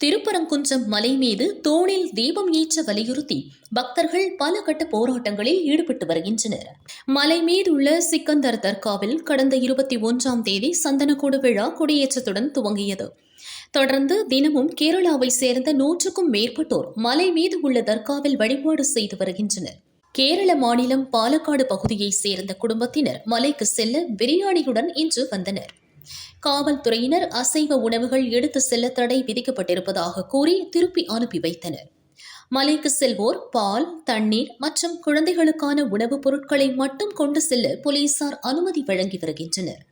திருப்பரங்குன்றம் மலை மீது தோணில் தீபம் ஏற்ற வலியுறுத்தி பக்தர்கள் பல கட்ட போராட்டங்களில் ஈடுபட்டு வருகின்றனர். மலை மீதுள்ள சிக்கந்தர் தர்காவில் கடந்த 21ஆம் தேதி சந்தனக்கூடு விழா கொடியேற்றத்துடன் துவங்கியது. தொடர்ந்து தினமும் கேரளாவை சேர்ந்த 100க்கும் மேற்பட்டோர் மலை மீது உள்ள தர்காவில் வழிபாடு செய்து வருகின்றனர். கேரள மாநிலம் பாலக்காடு பகுதியைச் சேர்ந்த குடும்பத்தினர் மலைக்கு செல்ல பிரியாணியுடன் இன்று வந்தனர். காவல்துறையினர் அசைவ உணவுகள் எடுத்து செல்ல தடை விதிக்கப்பட்டிருப்பதாக கூறி திருப்பி அனுப்பி வைத்தனர். மலைக்கு செல்வோர் பால், தண்ணீர் மற்றும் குழந்தைகளுக்கான உணவுப் பொருட்களை மட்டும் கொண்டு செல்ல போலீசார் அனுமதி வழங்கி வருகின்றனர்.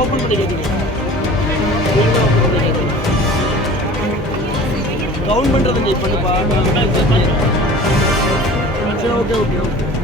ஓப்பன் பண்ணி கவுண்ட் பண்ணுறது பண்ணுப்பா. சரி, ஓகே ஓகே ஓகே.